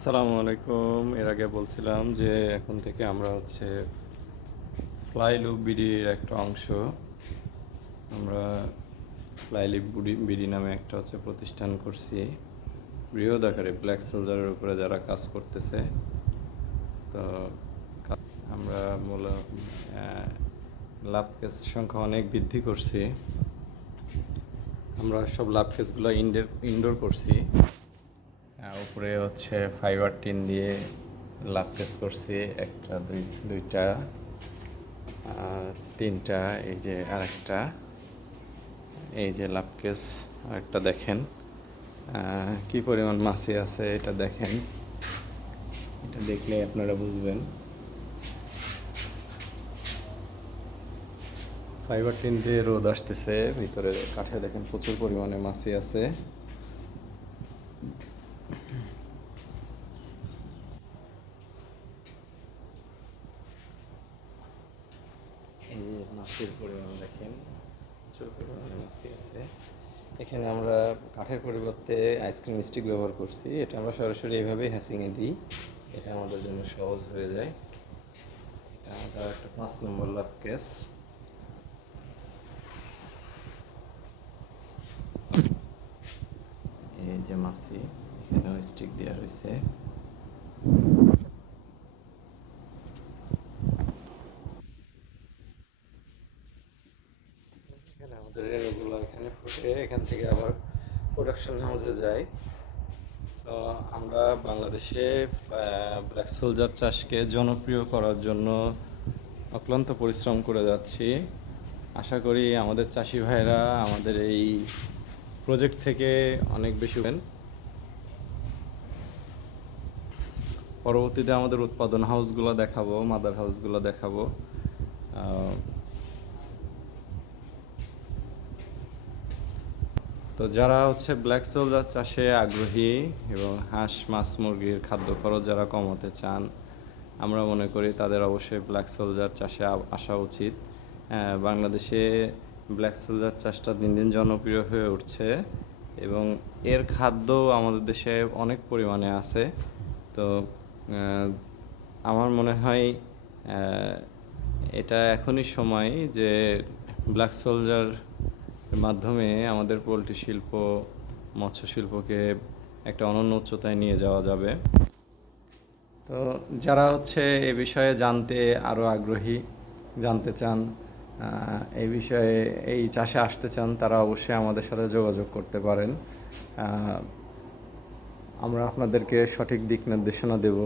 আসসালামু আলাইকুম। এর আগে বলছিলাম যে এখন থেকে আমরা ফ্লাই লুপ বিডির একটা অংশ। আমরা ফ্লাই লুপ বিডি নামে একটা প্রতিষ্ঠান করছি বৃহৎ আকারে ব্ল্যাক সোলজারের উপরে যারা কাজ করতেছে। তো আমরা লাভ কেসের সংখ্যা অনেক বৃদ্ধি করছি। আমরা সব লাভ কেসগুলো ইনডোর করছি। উপরে ফাইবার টিন দিয়ে লাভ কেস করছি, একটা দুইটা তিনটা, এই যে আরেকটা, এই যে লাভ কেস আরেকটা। দেখেন কি পরিমাণ মাছি আছে, এটা দেখেন, এটা দেখলে আপনারা বুঝবেন। ফাইবার টিন দিয়ে রোদ আসতেছে, ভিতরে কাঠে দেখেন প্রচুর পরিমাণে মাছি আছে। এই যে মাছির পরিমাণ দেখেন, প্রচুর পরিমাণে মাছি আছে। এখানে আমরা কাঠের পরিবর্তে আইসক্রিম স্টিক ব্যবহার করছি। এটা আমরা সরাসরি এইভাবেই হ্যাচিংয়ে দিই, এটা আমাদের জন্য সহজ হয়ে যায়। এটা আমাদের একটা 5 নম্বর লাভ কেস। এই যে মাছি, এখানেও স্টিক দেওয়া রয়েছে। এখানে আমাদের রেণুগুলো এখানে ফুটে এখান থেকে আবার প্রোডাকশন হাউসে যায়। তো আমরা বাংলাদেশে ব্ল্যাক সোলজার চাষকে জনপ্রিয় করার জন্য অক্লান্ত পরিশ্রম করে যাচ্ছি। আশা করি আমাদের চাষি ভাইরা আমাদের এই প্রজেক্ট থেকে অনেক বেশি পরবর্তীতে আমাদের উৎপাদন হাউসগুলো দেখাবো, মাদার হাউসগুলো দেখাবো। তো যারা ব্ল্যাক সোলজার চাষে আগ্রহী এবং হাঁস মাছ মুরগির খাদ্য খরচ যারা কমাতে চান, আমরা মনে করি তাদের অবশ্যই ব্ল্যাক সোলজার চাষে আসা উচিত। বাংলাদেশে ব্ল্যাক সোলজার চাষটা দিন দিন জনপ্রিয় হয়ে উঠছে এবং এর খাদ্য আমাদের দেশে অনেক পরিমাণে আছে। তো আমার মনে হয় এটা এখনই সময় যে ব্ল্যাক সোলজার মাধ্যমে আমাদের পোলট্রি শিল্প, মৎস্য শিল্পকে একটা অনন্য উচ্চতায় নিয়ে যাওয়া যাবে। তো যারা এ বিষয়ে জানতে আরও আগ্রহী, জানতে চান, এই বিষয়ে এই চাষে আসতে চান, তারা অবশ্যই আমাদের সাথে যোগাযোগ করতে পারেন। আমরা আপনাদেরকে সঠিক দিক নির্দেশনা দেব।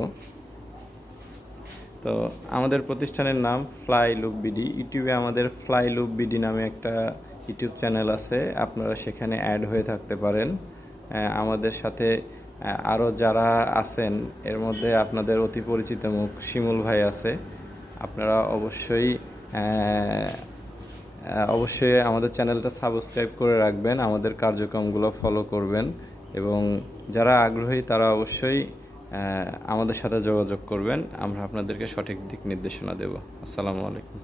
তো আমাদের প্রতিষ্ঠানের নাম ফ্লাই লুপ বিডি। ইউটিউবে আমাদের ফ্লাই লুপ বিডি নামে একটা ইউটিউব চ্যানেল আছে, আপনারা সেখানে অ্যাড হয়ে থাকতে পারেন। আমাদের সাথে আরও যারা আছেন, এর মধ্যে আপনাদের অতি পরিচিত মুখ শিমুল ভাই আছে। আপনারা অবশ্যই আমাদের চ্যানেলটা সাবস্ক্রাইব করে রাখবেন, আমাদের কার্যক্রমগুলো ফলো করবেন এবং যারা আগ্রহী তারা অবশ্যই আমাদের সাথে যোগাযোগ করবেন। আমরা আপনাদেরকে সঠিক দিক নির্দেশনা দেব। আসসালামু আলাইকুম।